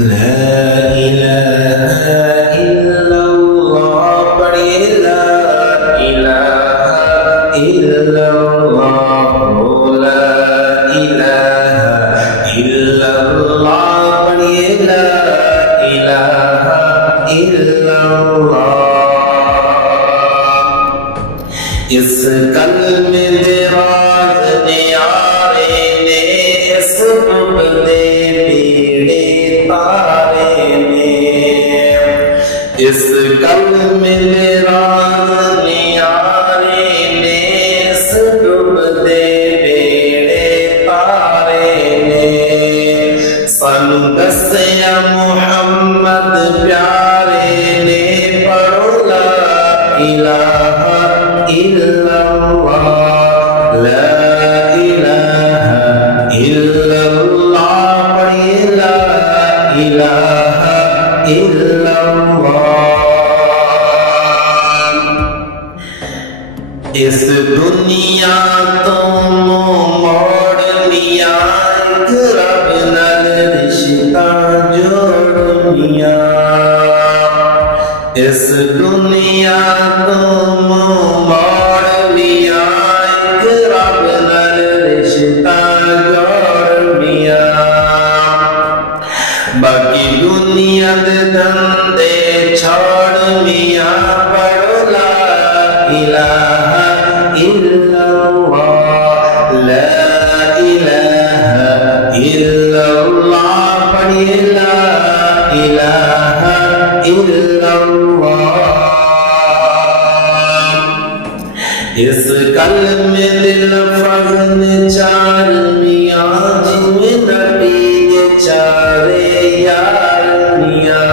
لا إله إلا الله پڑھیے لا إله إلا الله لا إله إلا الله پڑھیے لا إله إلا الله اس کلمے راز نیارے نے اس ڈوبتے بیڑے تارے میں اس کلمے راز نیارے نے اس ڈوبتے بیڑے تارے میں سانو دسیا محمد پیارے نے پڑھو لا الہ إلا الله لا إله إلا الله پڑھیے لا إله إلا الله اس دنیا تو موڑ لیا رب نال رشتہ جوڑ لیا اس دنیا تو موڑ لیا رب نال رشتہ جوڑ لیا باقی دنیا دے دندے چھوڑ لیا پڑھو لا الہ الا اللہ لا الہ الا اللہ پڑھیے لا الہ الا اللہ اس کلمے دل فضل چار میاں جن نبی کے چارے یار میاں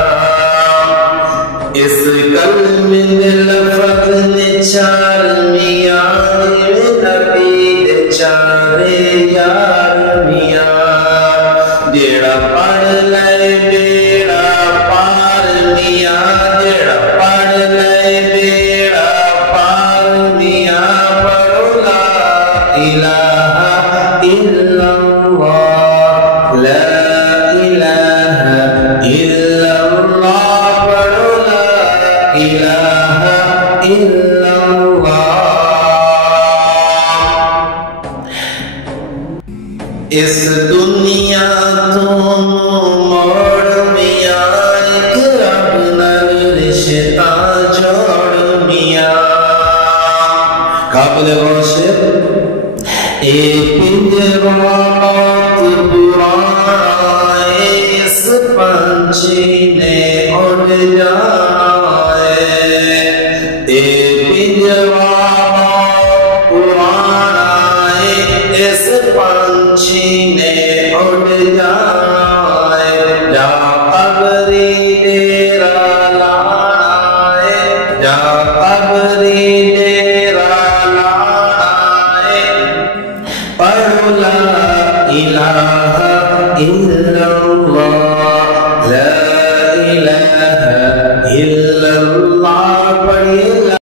اس کلمے دل فضل چار میاں جن نبی کے چارے یار میاں جیڑا پڑھ لے بیڑا پار میاں جیڑا پڑھ لے بیڑا پار میاں پڑھو لا الہ الا اللہ لا الہ الا اللہ پڑھو لا الہ الا اللہ اس دنیا تو موڑ میاں رب نال رشتہ جوڑ میاں قابل غوث اے پنجرہ موت پرانا اس پنچھی نے اڑ جانا اے پنجرہ موت پرانا اس پنچھی نے اڑ جانا جا قبری ڈیرا لانا جا قبری ڈیرا لانا پڑھو لا الہ الا